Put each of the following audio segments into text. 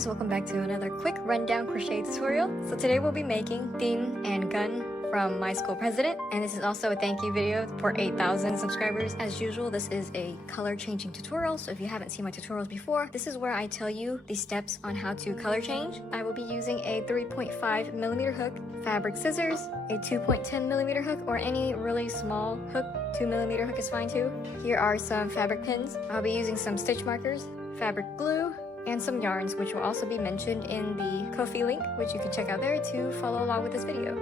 guys, welcome back to another quick rundown crochet tutorial. So today we'll be making theme and gun from my school president, and this is also a thank you video for 8,000 subscribers. As usual, this is a color changing tutorial, so if you haven't seen my tutorials before, this is where I tell you the steps on how to color change. I will be using a 3.5mm hook, fabric scissors, a 2.10mm hook, or any really small hook. 2mm hook is fine too. Here are some fabric pins. I'll be using some stitch markers, fabric glue, and some yarns, which will also be mentioned in the Ko-fi link, which you can check out there to follow along with this video.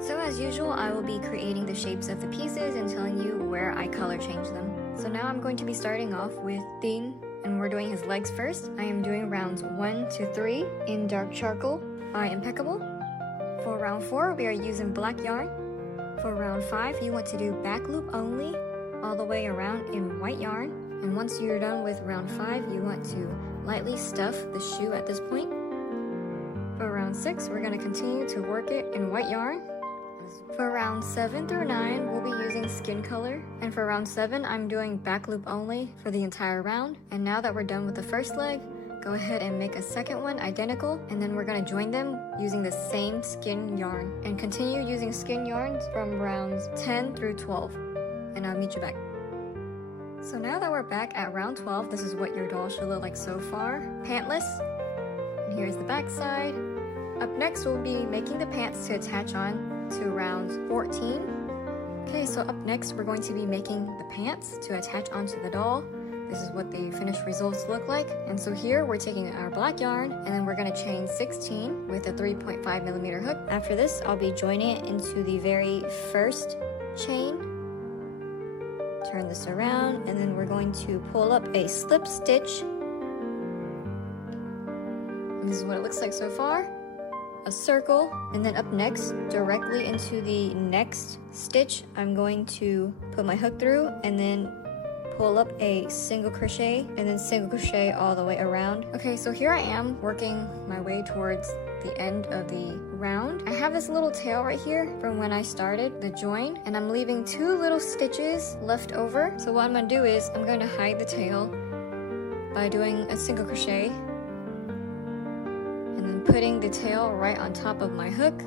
So as usual, I will be creating the shapes of the pieces and telling you where I color change them. So now I'm going to be starting off with Dean, and we're doing his legs first. I am doing rounds 1 to 3 in dark charcoal by Impeccable. For round 4, we are using black yarn. For round 5, you want to do back loop only all the way around in white yarn. And once you're done with round 5, you want to lightly stuff the shoe at this point. For round 6, we're going to continue to work it in white yarn. For round 7 through 9, we'll be using skin color. And for round 7, I'm doing back loop only for the entire round. And now that we're done with the first leg, go ahead and make a second one identical, and then we're going to join them using the same skin yarn. And continue using skin yarns from rounds 10 through 12. And I'll meet you back. So now that we're back at round 12, this is what your doll should look like so far. Pantless. And here's the back side. Up next, we'll be making the pants to attach on to round 14. Okay, so up next, we're going to be making the pants to attach onto the doll. This is what the finished results look like. And so here, we're taking our black yarn, and then we're gonna chain 16 with a 3.5mm hook. After this, I'll be joining it into the very first chain. Turn this around, and then we're going to pull up a slip stitch. And this is what it looks like so far. A circle, and then up next, directly into the next stitch, I'm going to put my hook through and then pull up a single crochet and then single crochet all the way around. Okay, so here I am working my way towards the end of the round. I have this little tail right here from when I started the join, and I'm leaving 2 little stitches left over. So what I'm gonna do is I'm going to hide the tail by doing a single crochet and then putting the tail right on top of my hook.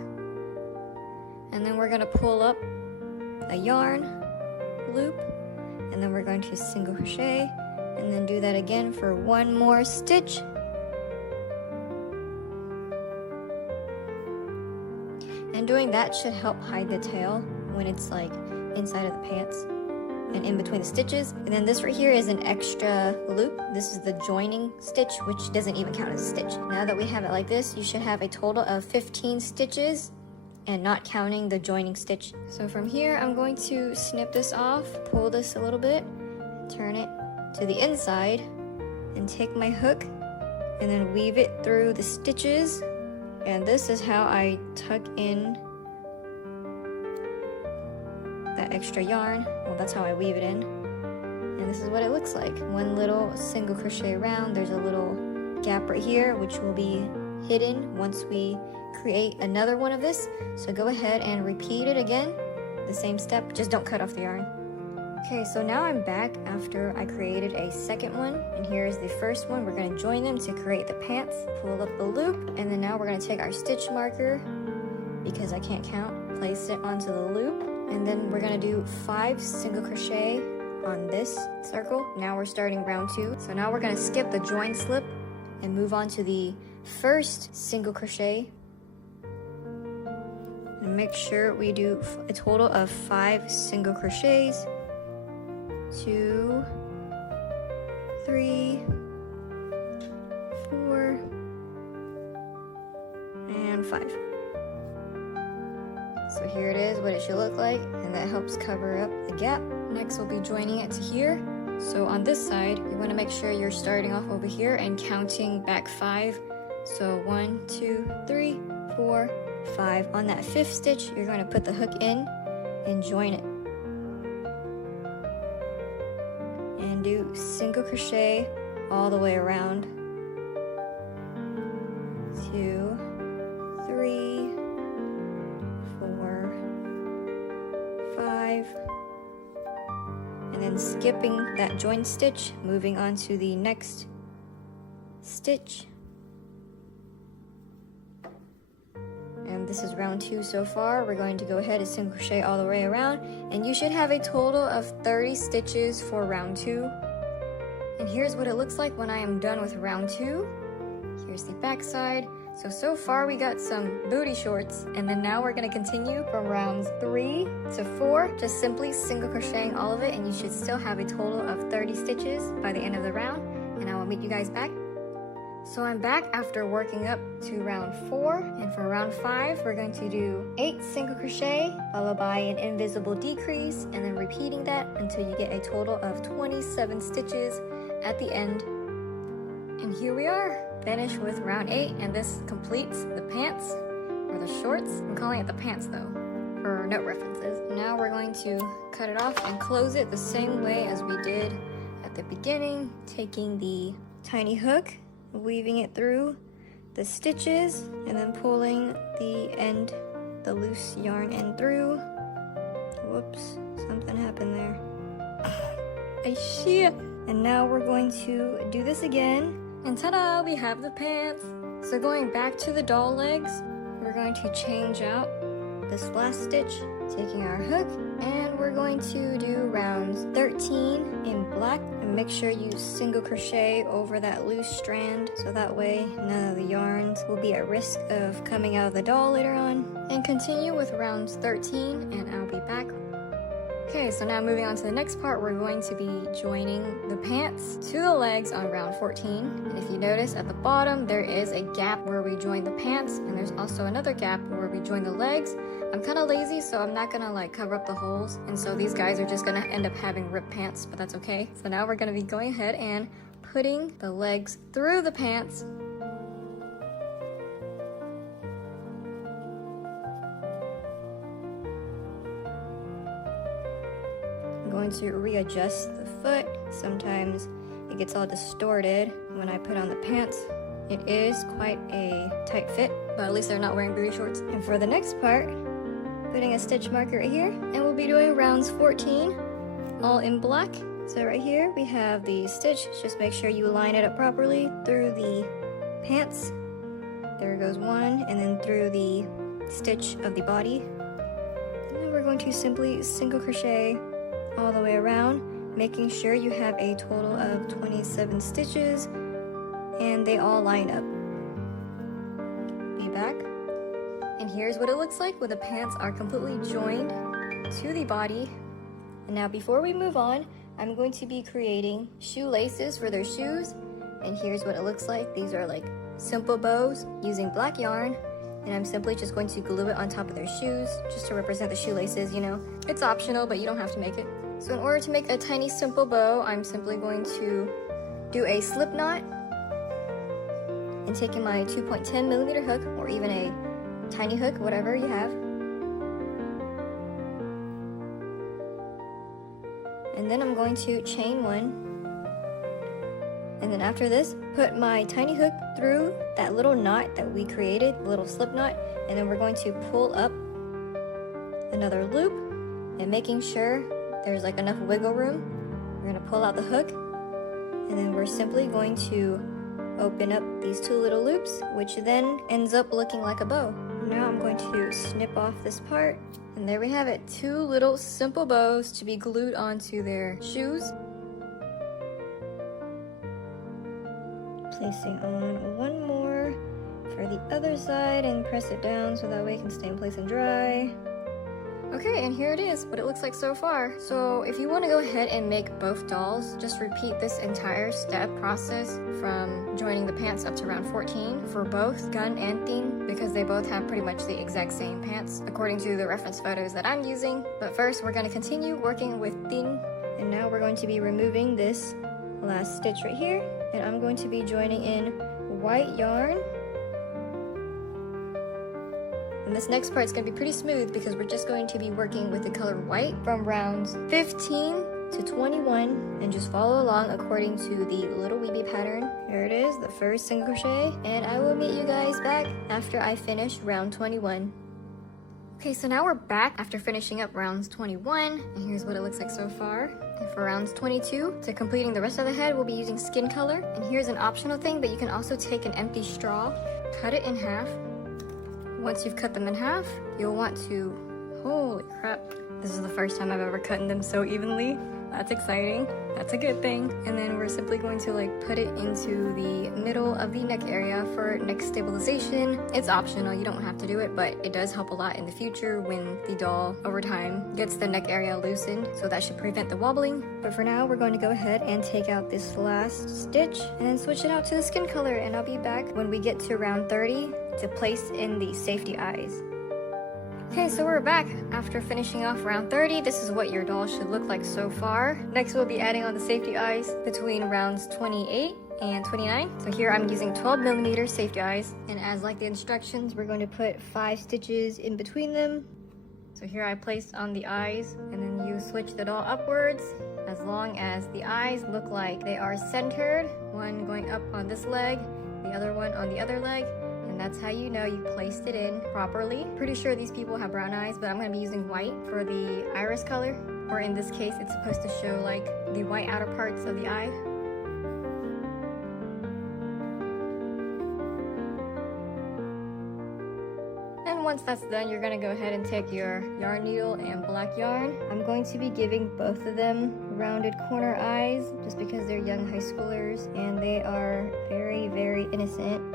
And then we're gonna pull up a yarn loop, and then we're going to single crochet and then do that again for 1 more stitch. And doing that should help hide the tail when it's like inside of the pants and in between the stitches. And then this right here is an extra loop. This is the joining stitch, which doesn't even count as a stitch. Now that we have it like this, you should have a total of 15 stitches and not counting the joining stitch. So from here, I'm going to snip this off, pull this a little bit, turn it to the inside, and take my hook and then weave it through the stitches. And this is how I tuck in that extra yarn. Well, that's how I weave it in. And this is what it looks like. 1 little single crochet round. There's a little gap right here, which will be hidden once we create another one of this. So go ahead and repeat it again. The same step, just don't cut off the yarn. Okay, so now I'm back after I created a second one, and here is the first one. We're gonna join them to create the pants, pull up the loop, and then now we're gonna take our stitch marker, because I can't count, place it onto the loop, and then we're gonna do 5 single crochet on this circle. Now we're starting round 2. So now we're gonna skip the join slip and move on to the first single crochet. And make sure we do a total of 5 single crochets. 2, 3, 4, and 5. So here it is, what it should look like, and that helps cover up the gap. Next, we'll be joining it to here. So on this side, you want to make sure you're starting off over here and counting back 5. So 1, 2, 3, 4, 5. On that 5th stitch, you're going to put the hook in and join it. And do single crochet all the way around. 2, 3, 4, 5, and then skipping that join stitch, moving on to the next stitch, This is round 2 so far. We're going to go ahead and single crochet all the way around, and you should have a total of 30 stitches for round 2. And here's what it looks like when I am done with round 2. Here's the back side. So far we got some booty shorts, and then now we're going to continue from rounds 3 to 4, just simply single crocheting all of it, and you should still have a total of 30 stitches by the end of the round, and I will meet you guys back. So I'm back after working up to round 4, and for round 5 we're going to do 8 single crochet followed by an invisible decrease, and then repeating that until you get a total of 27 stitches at the end. And here we are, finished with round 8, and this completes the pants, or the shorts. I'm calling it the pants though, for note references. Now we're going to cut it off and close it the same way as we did at the beginning, taking the tiny hook, weaving it through the stitches, and then pulling the end, the loose yarn end through. Whoops, something happened there. Shit. And now we're going to do this again, and ta-da, we have the pants. So going back to the doll legs, we're going to change out this last stitch, taking our hook, and we're going to do rounds 13 in black, and make sure you single crochet over that loose strand so that way none of the yarns will be at risk of coming out of the doll later on. And continue with rounds 13, and I'll be back. Okay, so now moving on to the next part, we're going to be joining the pants to the legs on round 14. And if you notice at the bottom, there is a gap where we join the pants, and there's also another gap where we join the legs. I'm kind of lazy, so I'm not gonna like cover up the holes, and so these guys are just gonna end up having ripped pants, but that's okay. So now we're gonna be going ahead and putting the legs through the pants. Going to readjust the foot. Sometimes it gets all distorted when I put on the pants. It is quite a tight fit, but at least they're not wearing booty shorts. And for the next part, putting a stitch marker right here, and we'll be doing rounds 14 all in black. So right here we have the stitch. Just make sure you line it up properly through the pants. There goes one, and then through the stitch of the body. And then we're going to simply single crochet all the way around, making sure you have a total of 27 stitches and they all line up. Be back. And here's what it looks like when the pants are completely joined to the body. And now before we move on, I'm going to be creating shoelaces for their shoes. And here's what it looks like. These are like simple bows using black yarn, and I'm simply just going to glue it on top of their shoes just to represent the shoelaces, you know. It's optional, but you don't have to make it. So in order to make a tiny simple bow, I'm simply going to do a slip knot and taking my 2.10 millimeter hook, or even a tiny hook, whatever you have. And then I'm going to chain one. And then after this, put my tiny hook through that little knot that we created, the little slip knot, and then we're going to pull up another loop, and making sure there's like enough wiggle room, we're going to pull out the hook, and then we're simply going to open up these two little loops, which then ends up looking like a bow. Now I'm going to snip off this part, and there we have it, 2 little simple bows to be glued onto their shoes. Placing on one more for the other side and press it down so that way it can stay in place and dry. Okay, and here it is, what it looks like so far. So if you want to go ahead and make both dolls, just repeat this entire step process from joining the pants up to round 14 for both Gun and Theme, because they both have pretty much the exact same pants according to the reference photos that I'm using. But first we're going to continue working with Theme, and now we're going to be removing this last stitch right here, and I'm going to be joining in white yarn. And this next part is going to be pretty smooth because we're just going to be working with the color white from rounds 15 to 21, and just follow along according to the little weeby pattern. Here it is, the first single crochet, and I will meet you guys back after I finish round 21. Okay, so now we're back after finishing up rounds 21, and here's what it looks like so far. And for rounds 22, to completing the rest of the head, we'll be using skin color. And here's an optional thing, but you can also take an empty straw, cut it in half, Once you've cut them in half, you'll want to, holy crap, this is the first time I've ever cut them so evenly. That's exciting. That's a good thing. And then we're simply going to like put it into the middle of the neck area for neck stabilization. It's optional, you don't have to do it, but it does help a lot in the future when the doll over time gets the neck area loosened. So that should prevent the wobbling. But for now, we're going to go ahead and take out this last stitch and then switch it out to the skin color. And I'll be back when we get to round 30 to place in the safety eyes. Okay, so we're back after finishing off round 30. This is what your doll should look like so far. Next, we'll be adding on the safety eyes between rounds 28 and 29. So here I'm using 12mm safety eyes. And as like the instructions, we're going to put 5 stitches in between them. So here I placed on the eyes, and then you switch the doll upwards as long as the eyes look like they are centered. One going up on this leg, the other one on the other leg. And that's how you know you placed it in properly. Pretty sure these people have brown eyes, but I'm going to be using white for the iris color. Or in this case, it's supposed to show like the white outer parts of the eye. And once that's done, you're going to go ahead and take your yarn needle and black yarn. I'm going to be giving both of them rounded corner eyes just because they're young high schoolers and they are very, very innocent.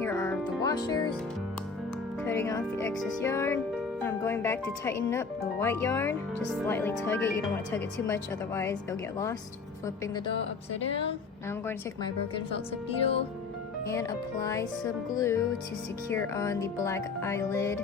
Here are the washers, cutting off the excess yarn. I'm going back to tighten up the white yarn. Just slightly tug it. You don't want to tug it too much, otherwise it'll get lost. Flipping the doll upside down. Now I'm going to take my broken felt tip needle and apply some glue to secure on the black eyelid.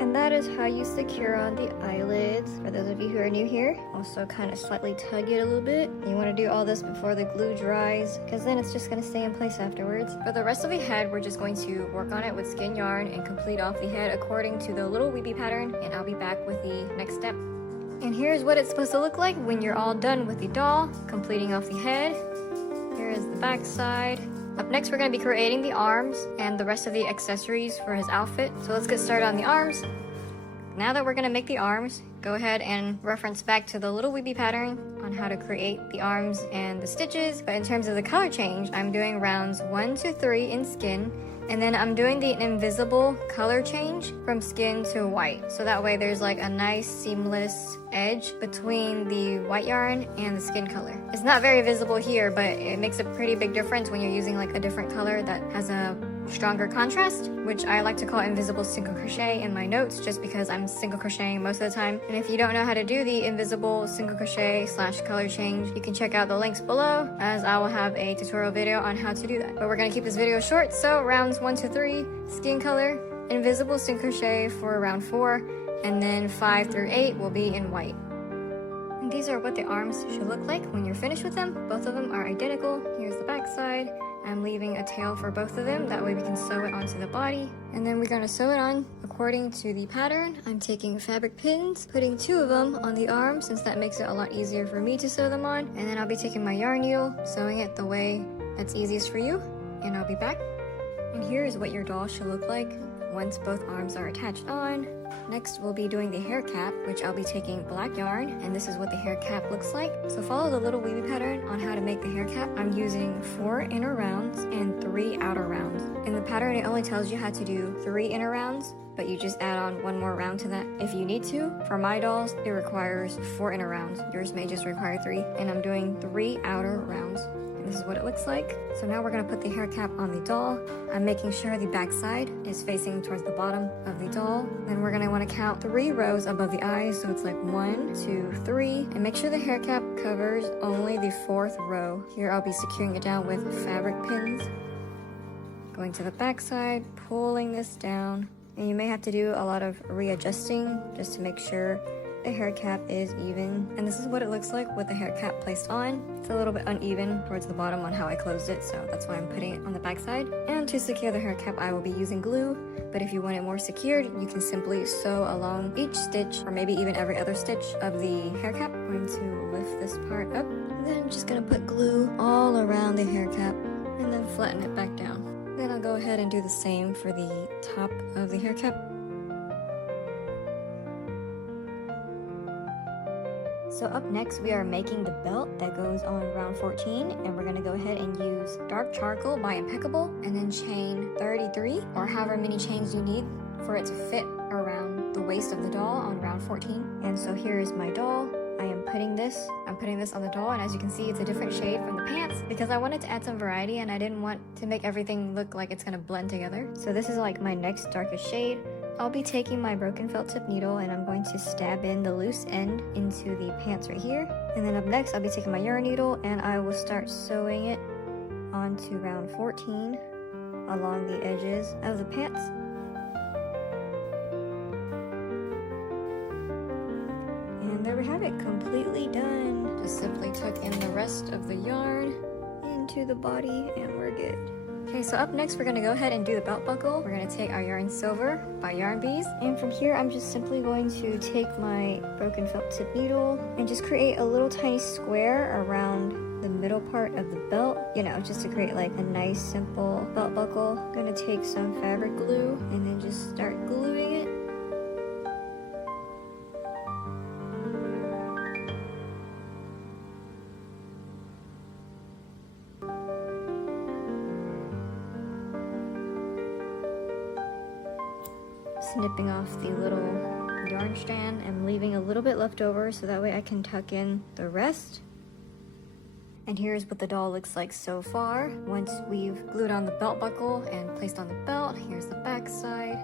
And that is how you secure on the eyelids. For those of you who are new here, also kind of slightly tug it a little bit. You want to do all this before the glue dries, because then it's just going to stay in place afterwards. For the rest of the head, we're just going to work on it with skin yarn and complete off the head according to the little weepy pattern, and I'll be back with the next step. And here's what it's supposed to look like when you're all done with the doll, completing off the head. Here is the back side. Up next, we're going to be creating the arms and the rest of the accessories for his outfit. So let's get started on the arms. Now that we're going to make the arms, go ahead and reference back to the little weepy pattern on how to create the arms and the stitches. But in terms of the color change, I'm doing rounds 1 to 3 in skin, and then I'm doing the invisible color change from skin to white. So that way there's like a nice seamless edge between the white yarn and the skin color. It's not very visible here, but it makes a pretty big difference when you're using like a different color that has a stronger contrast, which I like to call invisible single crochet in my notes just because I'm single crocheting most of the time. And if you don't know how to do the invisible single crochet / color change, you can check out the links below, as I will have a tutorial video on how to do that. But we're going to keep this video short, so rounds 1 to 3, skin color, invisible single crochet for round 4, and then 5 through 8 will be in white. And these are what the arms should look like when you're finished with them. Both of them are identical. Here's the back side. I'm leaving a tail for both of them, that way we can sew it onto the body. And then we're going to sew it on according to the pattern. I'm taking fabric pins, putting 2 of them on the arm since that makes it a lot easier for me to sew them on. And then I'll be taking my yarn needle, sewing it the way that's easiest for you, and I'll be back. And here is what your doll should look like once both arms are attached on. Next, we'll be doing the hair cap, which I'll be taking black yarn, and this is what the hair cap looks like. So follow the little weavy pattern on how to make the hair cap. I'm using 4 inner rounds and 3 outer rounds. In the pattern, it only tells you how to do 3 inner rounds, but you just add on 1 more round to that if you need to. For my dolls, it requires 4 inner rounds. Yours may just require 3, and I'm doing 3 outer rounds. This is what it looks like. So now we're going to put the hair cap on the doll. I'm making sure the back side is facing towards the bottom of the doll. Then we're going to want to count 3 rows above the eyes. So it's like 1, 2, 3. And make sure the hair cap covers only the 4th row. Here I'll be securing it down with fabric pins. Going to the back side, pulling this down. And you may have to do a lot of readjusting just to make sure the hair cap is even. And this is what it looks like with the hair cap placed on. It's a little bit uneven towards the bottom on how I closed it, so that's why I'm putting it on the back side. And to secure the hair cap, I will be using glue, but if you want it more secured, you can simply sew along each stitch, or maybe even every other stitch of the hair cap. I'm going to lift this part up And then I'm just gonna put glue all around the hair cap and then flatten it back down. Then I'll go ahead and do the same for the top of the hair cap. So up next we are making the belt that goes on round 14, and we're gonna go ahead and use dark charcoal by Impeccable and then chain 33 or however many chains you need for it to fit around the waist of the doll on round 14. And so here is my doll. I'm putting this on the doll, and as you can see it's a different shade from the pants because I wanted to add some variety and I didn't want to make everything look like it's gonna blend together. So this is like my next darkest shade. I'll be taking my broken felt tip needle and I'm going to stab in the loose end into the pants right here. And then up next I'll be taking my yarn needle and I will start sewing it onto round 14 along the edges of the pants. And there we have it, completely done. Just simply tuck in the rest of the yarn into the body and we're good. Okay, so up next we're gonna go ahead and do the belt buckle. We're gonna take our yarn Silver by Yarn Bees, and from here I'm just simply going to take my broken felt tip needle and just create a little tiny square around the middle part of the belt, you know, just to create like a nice simple belt buckle. I'm gonna take some fabric glue and then just start gluing it. Snipping off the little yarn strand and leaving a little bit left over so that way I can tuck in the rest. And here's what the doll looks like so far. Once we've glued on the belt buckle and placed on the belt, here's the back side.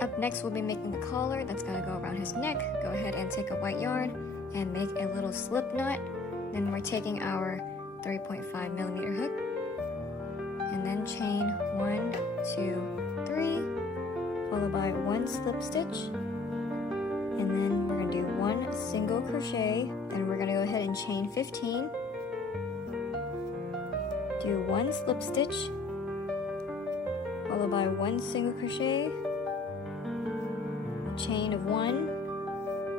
Up next we'll be making the collar that's gonna go around his neck. Go ahead and take a white yarn and make a little slip knot. Then we're taking our 3.5mm hook and then chain 1, 2, 3, followed by 1 slip stitch, and then we're gonna do 1 single crochet. Then we're gonna go ahead and chain 15, do 1 slip stitch, followed by 1 single crochet, a chain of 1,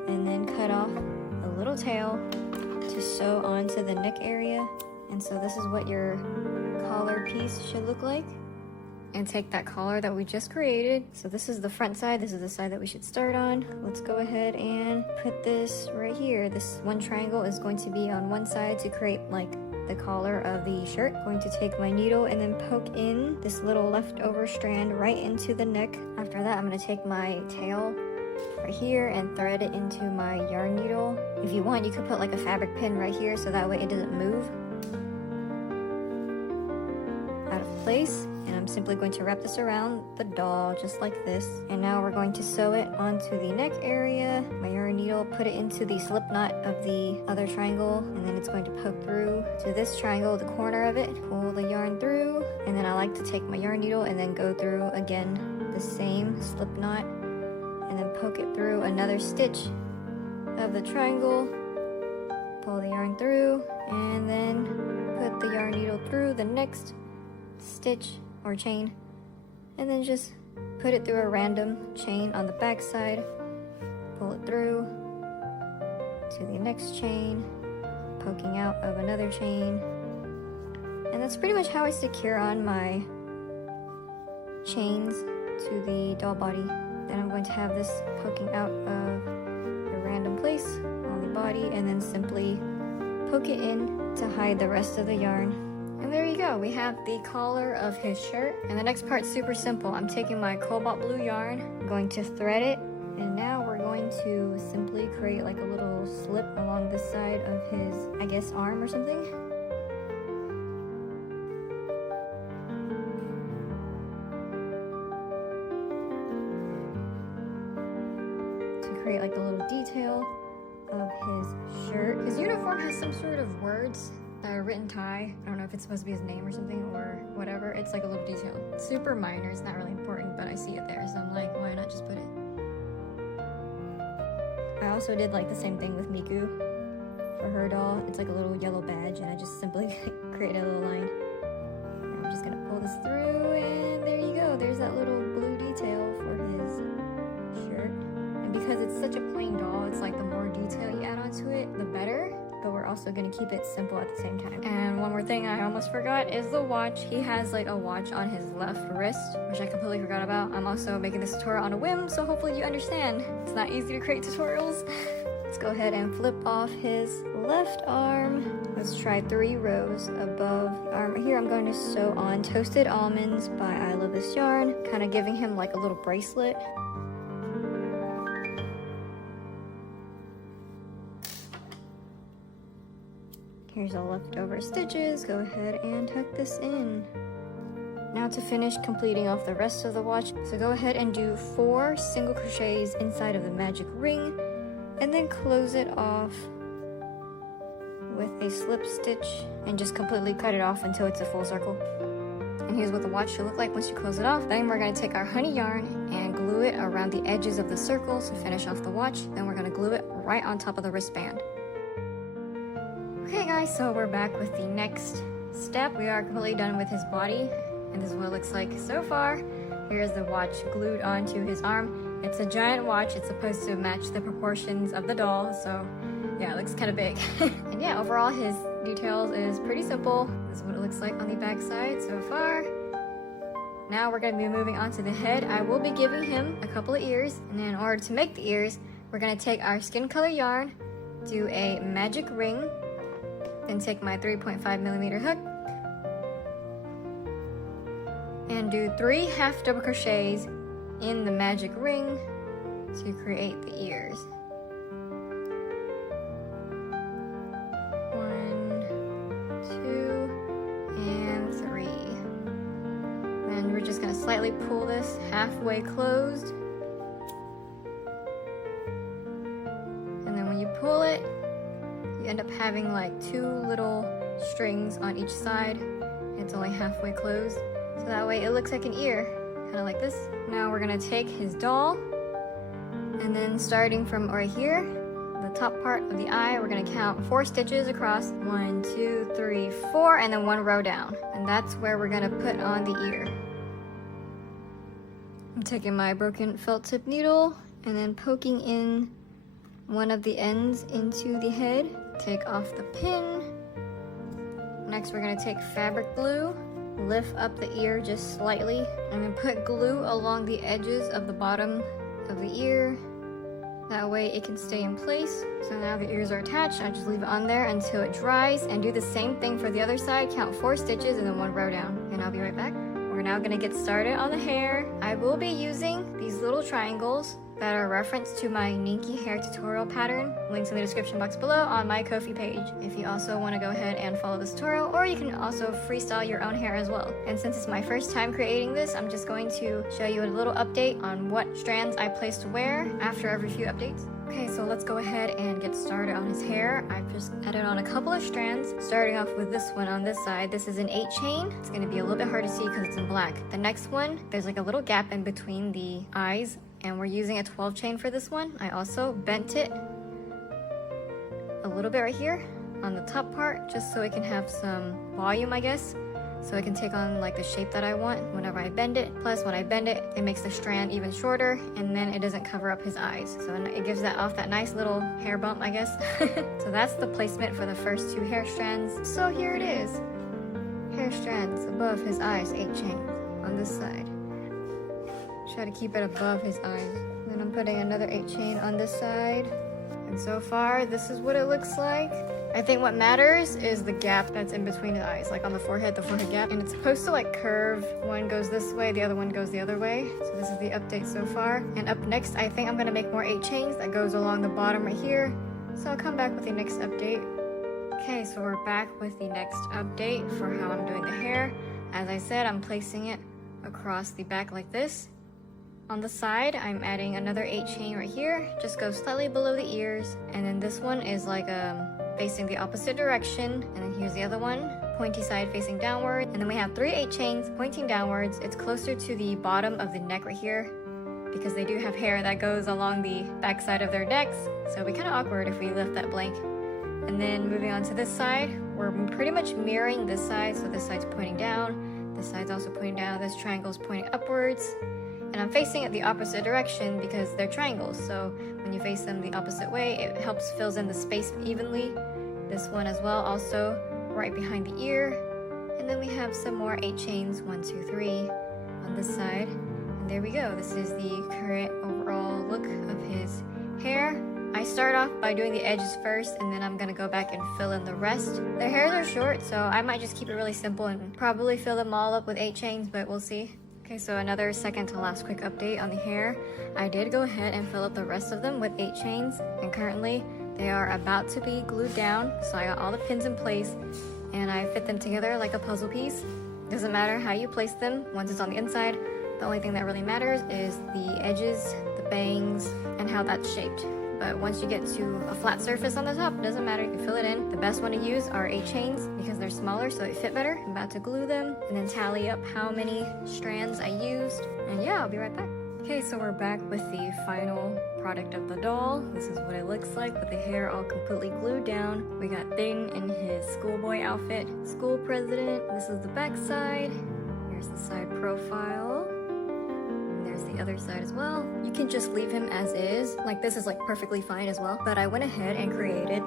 and then cut off a little tail to sew onto the neck area. And so this is what your collar piece should look like. And take that collar that we just created. So this is the front side, this is the side that we should start on. Let's go ahead and put this right here. This one triangle is going to be on one side to create like the collar of the shirt. I'm going to take my needle and then poke in this little leftover strand right into the neck. After that, I'm gonna take my tail right here and thread it into my yarn needle. If you want, you could put like a fabric pin right here so that way it doesn't move out of place. And I'm simply going to wrap this around the doll just like this. And now we're going to sew it onto the neck area. My yarn needle, put it into the slip knot of the other triangle, and then it's going to poke through to this triangle, the corner of it. Pull the yarn through, and then I like to take my yarn needle and then go through again the same slip knot, and then poke it through another stitch of the triangle. Pull the yarn through, and then put the yarn needle through the next stitch or chain, and then just put it through a random chain on the back side, pull it through to the next chain, poking out of another chain. And that's pretty much how I secure on my chains to the doll body. Then I'm going to have this poking out of a random place on the body and then simply poke it in to hide the rest of the yarn. And there you go, we have the collar of his shirt. And the next part's super simple. I'm taking my cobalt blue yarn, I'm going to thread it, and now we're going to simply create like a little slip along the side of his, I guess, arm or something. To create like a little detail of his shirt. His uniform has some sort of words that are written Thai. I don't know if it's supposed to be his name or something or whatever. It's like a little detail. It's super minor, it's not really important, but I see it there, so I'm like, why not just put it? I also did like the same thing with Miku. For her doll, it's like a little yellow badge, and I just simply created a little line. And I'm just gonna pull this through, and there you go. There's that little blue detail for his shirt. And because it's such a plain doll, it's like the more detail you add onto it, the better. But we're also gonna keep it simple at the same time. And one more thing I almost forgot is the watch. He has like a watch on his left wrist, which I completely forgot about. I'm also making this tutorial on a whim, so hopefully you understand. It's not easy to create tutorials. Let's go ahead and flip off his left arm. Let's try 3 rows above the arm. Here I'm going to sew on Toasted Almonds by I Love This Yarn, kind of giving him like a little bracelet. Here's all leftover stitches. Go ahead and tuck this in. Now to finish completing off the rest of the watch, so go ahead and do 4 single crochets inside of the magic ring, and then close it off with a slip stitch and just completely cut it off until it's a full circle. And here's what the watch should look like once you close it off. Then we're going to take our honey yarn and glue it around the edges of the circles to finish off the watch. Then we're going to glue it right on top of the wristband. Okay guys, so we're back with the next step. We are completely done with his body, and this is what it looks like so far. Here's the watch glued onto his arm. It's a giant watch. It's supposed to match the proportions of the doll, so yeah, it looks kind of big. And yeah, overall his details is pretty simple. This is what it looks like on the back side so far. Now we're going to be moving on to the head. I will be giving him a couple of ears, and then in order to make the ears, we're going to take our skin color yarn, do a magic ring, then take my 3.5mm hook and do 3 half double crochets in the magic ring to create the ears. 1, 2, and 3. Then we're just going to slightly pull this halfway closed, and then when you pull it, you end up having like 2 little strings on each side. It's only halfway closed, so that way it looks like an ear, kind of like this. Now we're gonna take his doll, and then starting from right here, the top part of the eye, we're gonna count 4 stitches across. 1, 2, 3, 4, and then 1 row down. And that's where we're gonna put on the ear. I'm taking my broken felt tip needle and then poking in one of the ends into the head. Take off the pin. Next we're going to take fabric glue, lift up the ear just slightly, and then put glue along the edges of the bottom of the ear. That way it can stay in place. So now the ears are attached. I just leave it on there until it dries, and do the same thing for the other side. Count 4 stitches and then 1 row down. And I'll be right back. We're now going to get started on the hair. I will be using these little triangles that are referenced to my Ninky hair tutorial pattern. Links in the description box below on my Ko-fi page if you also want to go ahead and follow this tutorial, or you can also freestyle your own hair as well. And since it's my first time creating this, I'm just going to show you a little update on what strands I place to where after every few updates. Okay, so let's go ahead and get started on his hair. I've just added on a couple of strands, starting off with this one on this side. This is an 8 chain. It's going to be a little bit hard to see because it's in black. The next one, there's like a little gap in between the eyes, and we're using a 12 chain for this one. I also bent it a little bit right here on the top part, just so it can have some volume, I guess, so it can take on like the shape that I want whenever I bend it. Plus when I bend it, it makes the strand even shorter, and then it doesn't cover up his eyes, so it gives that nice little hair bump, I guess. So that's the placement for the first 2 hair strands. So here it is, hair strands above his eyes, 8 chains on this side. Try to keep it above his eyes. Then I'm putting another 8 chain on this side. And so far, this is what it looks like. I think what matters is the gap that's in between the eyes, like on the forehead gap. And it's supposed to like curve. One goes this way, the other one goes the other way. So this is the update so far. And up next, I think I'm gonna make more 8 chains that goes along the bottom right here. So I'll come back with the next update. Okay, so we're back with the next update for how I'm doing the hair. As I said, I'm placing it across the back like this. On the side, I'm adding another 8 chain right here. Just go slightly below the ears. And then this one is like facing the opposite direction. And then here's the other one, pointy side facing downward. And then we have 3 8 chains pointing downwards. It's closer to the bottom of the neck right here, because they do have hair that goes along the back side of their necks. So it'd be kind of awkward if we left that blank. And then moving on to this side, we're pretty much mirroring this side. So this side's pointing down, this side's also pointing down, this triangle's pointing upwards. And I'm facing it the opposite direction because they're triangles. So when you face them the opposite way, it helps fills in the space evenly. this one as well, also right behind the ear. And then we have some more 8 chains, 1, 2, 3 on this side. And there we go. This is the current overall look of his hair. I start off by doing the edges first, and then I'm gonna go back and fill in the rest. Their hairs are short, so I might just keep it really simple and probably fill them all up with 8 chains, but we'll see. Okay, so another second to last quick update on the hair. I did go ahead and fill up the rest of them with 8 chains, and currently they are about to be glued down. So I got all the pins in place, and I fit them together like a puzzle piece. Doesn't matter how you place them once it's on the inside. The only thing that really matters is the edges, the bangs, and how that's shaped. But once you get to a flat surface on the top, it doesn't matter, you can fill it in. The best one to use are 8 chains because they're smaller so they fit better. I'm about to glue them and then tally up how many strands I used. And yeah, I'll be right back. Okay, so we're back with the final product of the doll. This is what it looks like with the hair all completely glued down. We got Thing in his schoolboy outfit, school president. This is the back side. Here's the side profile. There's the other side as well. You can just leave him as is. Like, this is like perfectly fine as well. But I went ahead and created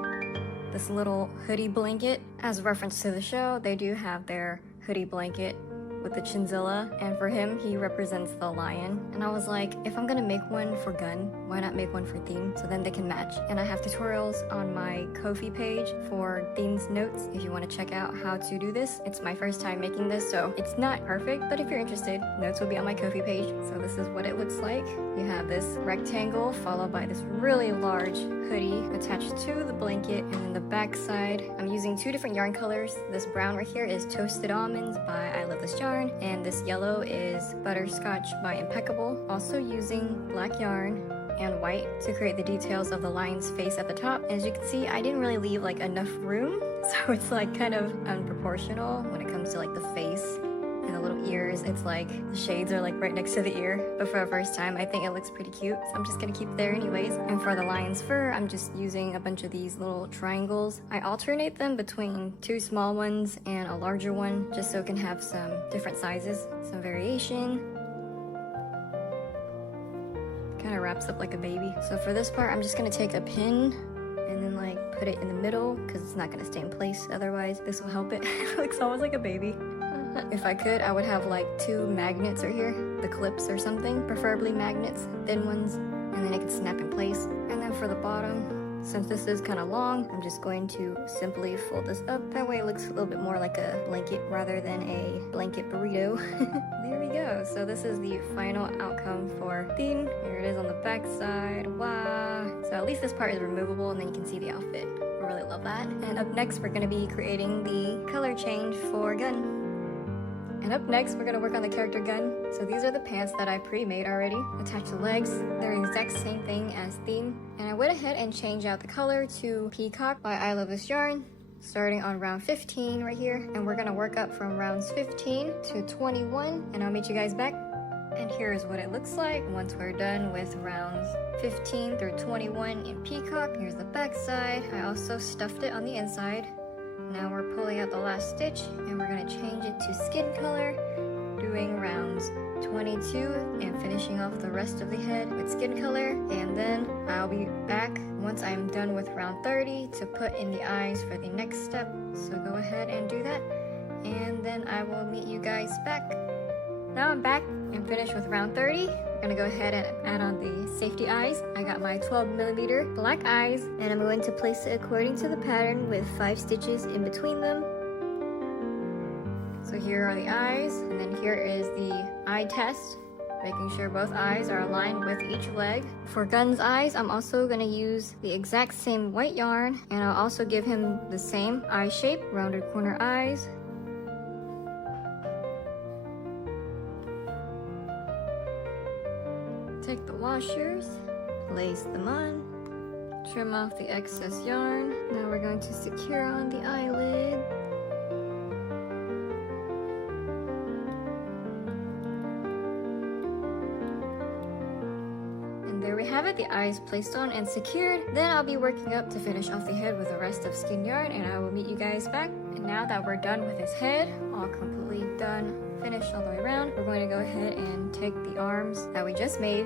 this little hoodie blanket. As a reference to the show, they do have their hoodie blanket with the chinchilla, and for him, he represents the lion. And I was like, if I'm gonna make one for Gun, why not make one for Theme, so then they can match. And I have tutorials on my Ko-fi page for Theme's notes if you want to check out how to do this. It's my first time making this, so it's not perfect, but if you're interested, notes will be on my Ko-fi page. So this is what it looks like. You have this rectangle followed by this really large hoodie attached to the blanket, and then the back side, I'm using 2 different yarn colors. This brown right here is Toasted Almonds by I Love This Yarn, and this yellow is Butterscotch by Impeccable. Also using black yarn and white to create the details of the lion's face at the top. As you can see, I didn't really leave like enough room, so it's like kind of unproportional when it comes to like the face and the little ears. It's like the shades are like right next to the ear, but for a first time I think it looks pretty cute, so I'm just gonna keep it there anyways. And for the lion's fur, I'm just using a bunch of these little triangles. I alternate them between 2 small ones and a larger one just so it can have some different sizes, some variation. Kind of wraps up like a baby. So for this part, I'm just gonna take a pin and then like put it in the middle because it's not gonna stay in place otherwise. This will help it. It looks almost like a baby. If I could, I would have like 2 magnets right here, the clips or something, preferably magnets, thin ones, and then it can snap in place. And then for the bottom, since this is kind of long, I'm just going to simply fold this up. That way it looks a little bit more like a blanket rather than a blanket burrito. There we go. So this is the final outcome for Theme. Here it is on the back side. Wow. So at least this part is removable and then you can see the outfit. I really love that. And up next, we're going to be creating the color change for Gun. And up next, we're gonna work on the character Gun. So these are the pants that I pre-made already. Attach the legs. They're the exact same thing as Theme. And I went ahead and changed out the color to Peacock by I Love This Yarn, starting on round 15 right here. And we're gonna work up from rounds 15 to 21, and I'll meet you guys back. And here's what it looks like once we're done with rounds 15 through 21 in Peacock. Here's the back side. I also stuffed it on the inside. Now we're pulling out the last stitch and we're going to change it to skin color, doing rounds 22 and finishing off the rest of the head with skin color. And then I'll be back once I'm done with round 30 to put in the eyes for the next step. So go ahead and do that, and then I will meet you guys back. Now I'm back and finished with round 30. I'm gonna go ahead and add on the safety eyes. I got my 12mm black eyes, and I'm going to place it according to the pattern with 5 stitches in between them. So here are the eyes, and then here is the eye test, making sure both eyes are aligned with each leg. For Gun's eyes, I'm also gonna use the exact same white yarn, and I'll also give him the same eye shape, rounded corner eyes. Take the washers, place them on, trim off the excess yarn. Now we're going to secure on the eyelid. And there we have it, the eyes placed on and secured. Then I'll be working up to finish off the head with the rest of skin yarn, and I will meet you guys back. And now that we're done with his head, all completely done, finished all the way around, we're going to go ahead and take the arms that we just made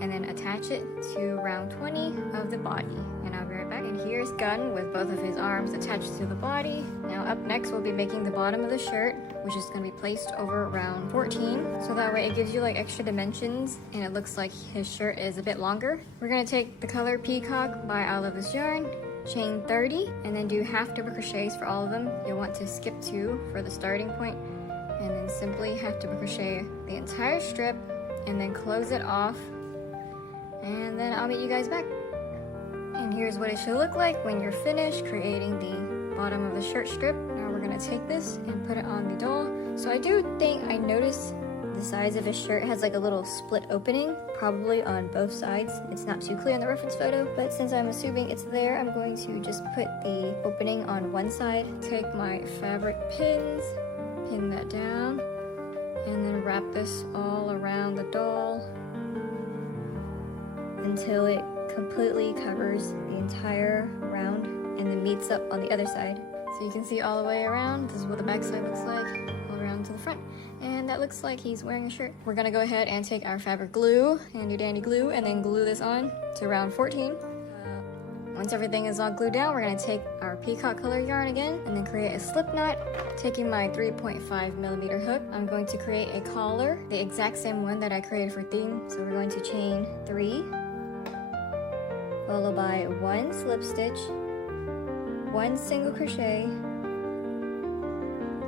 and then attach it to round 20 of the body. And I'll be right back. And here's Gun with both of his arms attached to the body. Now up next we'll be making the bottom of the shirt, which is going to be placed over round 14. So that way it gives you like extra dimensions and it looks like his shirt is a bit longer. We're going to take the color Peacock by I Love This Yarn, chain 30, and then do half double crochets for all of them. You'll want to skip 2 for the starting point, and then simply half double crochet the entire strip and then close it off, and then I'll meet you guys back. And here's what it should look like when you're finished creating the bottom of the shirt strip. Now we're gonna take this and put it on the doll. So I do think I noticed the size of his shirt has like a little split opening, probably on both sides. It's not too clear in the reference photo, but since I'm assuming it's there, I'm going to just put the opening on one side. Take my fabric pins, pin that down, and then wrap this all around the doll until it completely covers the entire round and then meets up on the other side. So you can see all the way around. This is what the back side looks like, all around to the front. And that looks like he's wearing a shirt. We're gonna go ahead and take our fabric glue, handy dandy glue, and then glue this on to round 14. Once everything is all glued down, we're gonna take our peacock color yarn again and then create a slip knot. Taking my 3.5mm hook, I'm going to create a collar, the exact same one that I created for theme. So we're going to chain 3, followed by 1 slip stitch, 1 single crochet,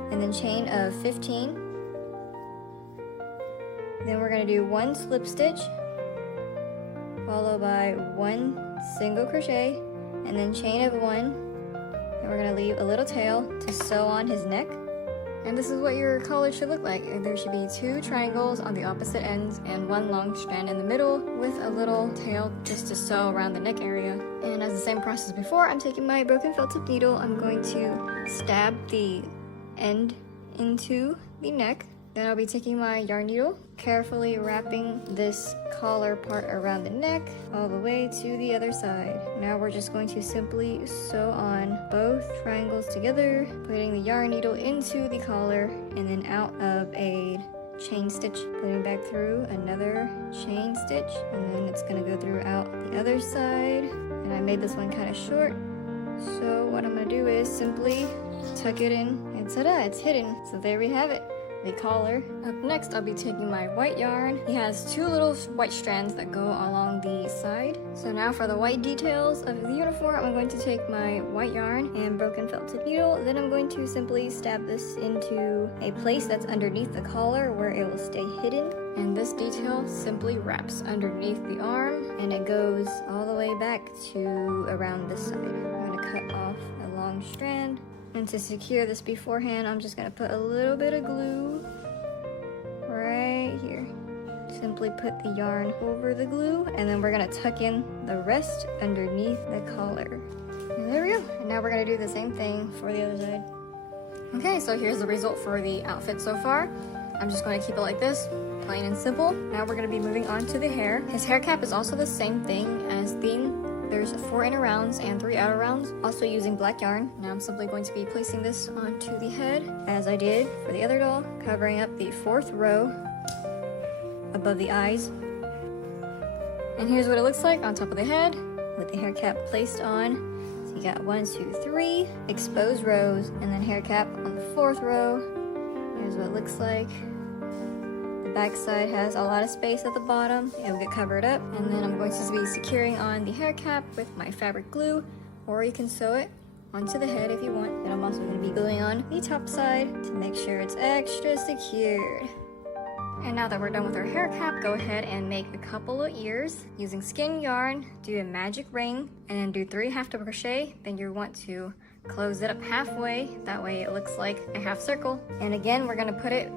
and then chain of 15. Then we're gonna do 1 slip stitch, followed by 1 single crochet, and then chain of 1. And we're gonna leave a little tail to sew on his neck. And this is what your collar should look like. There should be 2 triangles on the opposite ends and 1 long strand in the middle with a little tail just to sew around the neck area. And as the same process before, I'm taking my broken felt tip needle. I'm going to stab the end into the neck. Then I'll be taking my yarn needle, carefully wrapping this collar part around the neck all the way to the other side. Now we're just going to simply sew on both triangles together, putting the yarn needle into the collar and then out of a chain stitch, putting back through another chain stitch, and then it's gonna go throughout the other side. And I made this one kind of short, so what I'm gonna do is simply tuck it in, and ta-da, it's hidden. So there we have it, the collar. Up next, I'll be taking my white yarn. He has 2 little white strands that go along the side. So now for the white details of the uniform, I'm going to take my white yarn and broken felt tip needle. Then I'm going to simply stab this into a place that's underneath the collar where it will stay hidden. And this detail simply wraps underneath the arm and it goes all the way back to around this side. I'm gonna cut off a long strand. And to secure this beforehand, I'm just gonna put a little bit of glue right here. Simply put the yarn over the glue, and then we're gonna tuck in the rest underneath the collar. And there we go. And now we're gonna do the same thing for the other side. Okay, so here's the result for the outfit so far. I'm just gonna keep it like this, plain and simple. Now we're gonna be moving on to the hair. His hair cap is also the same thing as theme. There's 4 inner rounds and 3 outer rounds, also using black yarn. Now I'm simply going to be placing this onto the head, as I did for the other doll, covering up the 4th row above the eyes. And here's what it looks like on top of the head, with the hair cap placed on. So you got 1, 2, 3 exposed rows, and then hair cap on the 4th row. Here's what it looks like. Back side has a lot of space at the bottom. It'll get covered up, and then I'm going to be securing on the hair cap with my fabric glue, or you can sew it onto the head if you want. And I'm also going to be gluing on the top side to make sure it's extra secured. And now that we're done with our hair cap, go ahead and make a couple of ears using skein yarn. Do a magic ring and then do 3 half double crochet. Then you want to close it up halfway, that way it looks like a half circle. And again, we're going to put it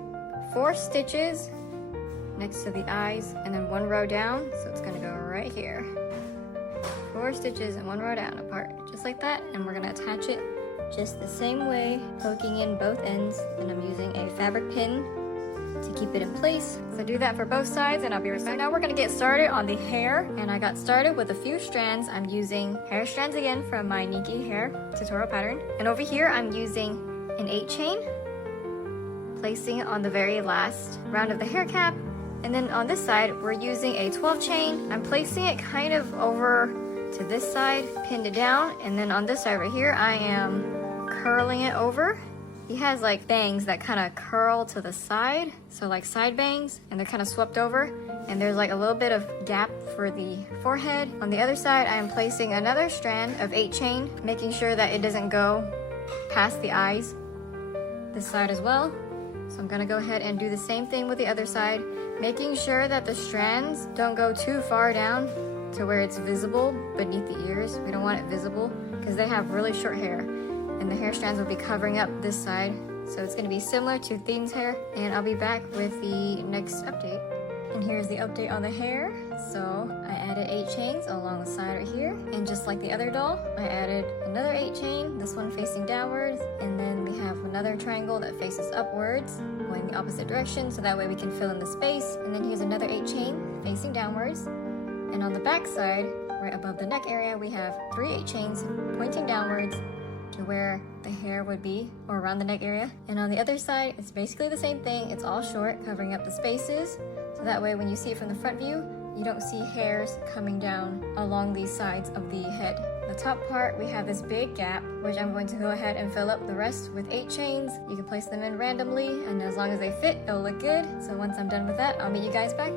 4 stitches next to the eyes and then 1 row down, so it's gonna go right here. 4 stitches and 1 row down apart, just like that, and we're gonna attach it just the same way, poking in both ends, and I'm using a fabric pin to keep it in place. So do that for both sides and I'll be right back. So now we're gonna get started on the hair, and I got started with a few strands. I'm using hair strands again from my Nikki hair tutorial pattern, and over here I'm using an 8 chain, placing it on the very last round of the hair cap. And then on this side, we're using a 12 chain. I'm placing it kind of over to this side, pinned it down, and then on this side right here, I am curling it over. He has like bangs that kind of curl to the side, so like side bangs, and they're kind of swept over, and there's like a little bit of gap for the forehead. On the other side, I am placing another strand of 8 chain, making sure that it doesn't go past the eyes. This side as well. So I'm gonna go ahead and do the same thing with the other side, making sure that the strands don't go too far down to where it's visible beneath the ears. We don't want it visible because they have really short hair, and the hair strands will be covering up this side. So it's gonna be similar to Thene's hair, and I'll be back with the next update. And here's the update on the hair. So I added 8 chains along the side right here, and just like the other doll, I added another 8 chain, this one facing downwards, and then we have another triangle that faces upwards, going the opposite direction, so that way we can fill in the space. And then here's another 8 chain facing downwards, and on the back side, right above the neck area, we have 3 8 chains pointing downwards to where the hair would be, or around the neck area. And on the other side, it's basically the same thing. It's all short, covering up the spaces, so that way when you see it from the front view, you don't see hairs coming down along these sides of the head. The top part, we have this big gap, which I'm going to go ahead and fill up the rest with 8 chains. You can place them in randomly, and as long as they fit, it'll look good. So once I'm done with that, I'll meet you guys back.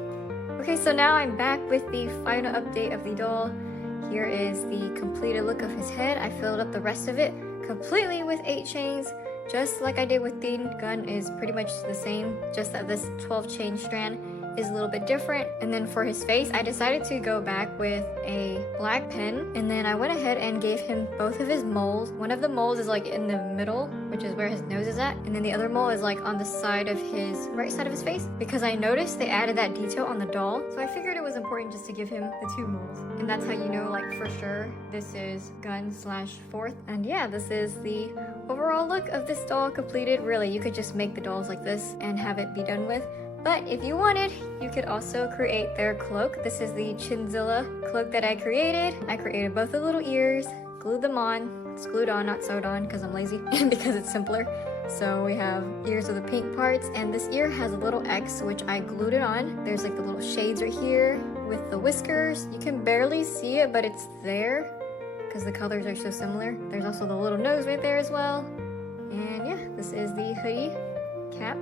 Okay, so now I'm back with the final update of the doll. Here is the completed look of his head. I filled up the rest of it completely with 8 chains, just like I did with Thene. Gun is pretty much the same, just that this 12 chain strand is a little bit different. And then for his face, I decided to go back with a black pen, and then I went ahead and gave him both of his moles. One of the moles is like in the middle, which is where his nose is at, and then the other mole is like on the side of his right side of his face, because I noticed they added that detail on the doll, so I figured it was important just to give him the 2 moles. And that's how you know, like, for sure this is Gun / 4th. And yeah, this is the overall look of this doll completed. Really, you could just make the dolls like this and have it be done with. But if you wanted, you could also create their cloak. This is the Chinzilla cloak that I created. I created both the little ears, glued them on. It's glued on, not sewed on, because I'm lazy and because it's simpler. So we have ears with the pink parts, and this ear has a little X, which I glued it on. There's like the little shades right here with the whiskers. You can barely see it, but it's there because the colors are so similar. There's also the little nose right there as well. And yeah, this is the hoodie cap.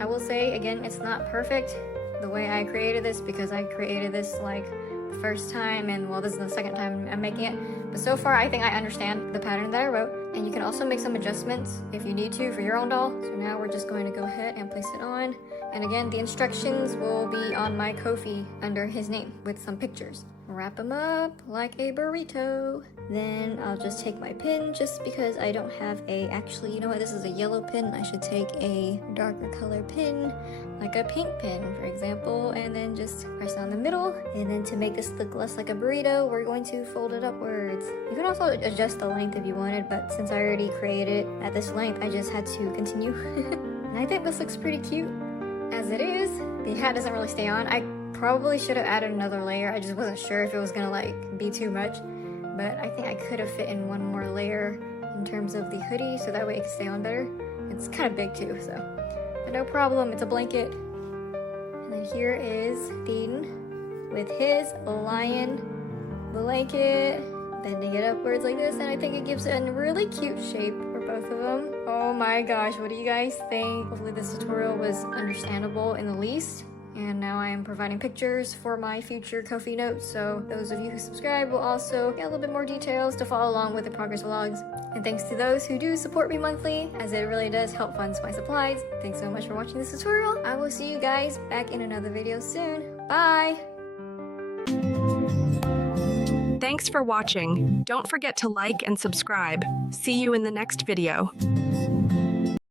I will say, again, it's not perfect the way I created this, because I created this like the first time, and well, this is the second time I'm making it. But so far, I think I understand the pattern that I wrote, and you can also make some adjustments if you need to for your own doll. So now we're just going to go ahead and place it on. And again, the instructions will be on my Ko-fi under his name with some pictures. Wrap them up like a burrito. Then I'll just take my pin, just because I don't have a, actually, you know what, this is a yellow pin. I should take a darker color pin, like a pink pin, for example, and then just press on the middle. And then to make this look less like a burrito, we're going to fold it upwards. You can also adjust the length if you wanted, but since I already created it at this length, I just had to continue. And I think this looks pretty cute as it is. The hat doesn't really stay on. I probably should have added another layer. I just wasn't sure if it was gonna like be too much, but I think I could have fit in one more layer in terms of the hoodie, so that way it could stay on better. It's kind of big too, so, but no problem, it's a blanket. And then here is Thene with his lion blanket, bending it upwards like this, and I think it gives it a really cute shape for both of them. Oh my gosh, what do you guys think? Hopefully this tutorial was understandable in the least. And now I am providing pictures for my future Ko-fi notes, so those of you who subscribe will also get a little bit more details to follow along with the progress vlogs. And thanks to those who do support me monthly, as it really does help fund my supplies. Thanks so much for watching this tutorial. I will see you guys back in another video soon. Bye! Thanks for watching. Don't forget to like and subscribe. See you in the next video.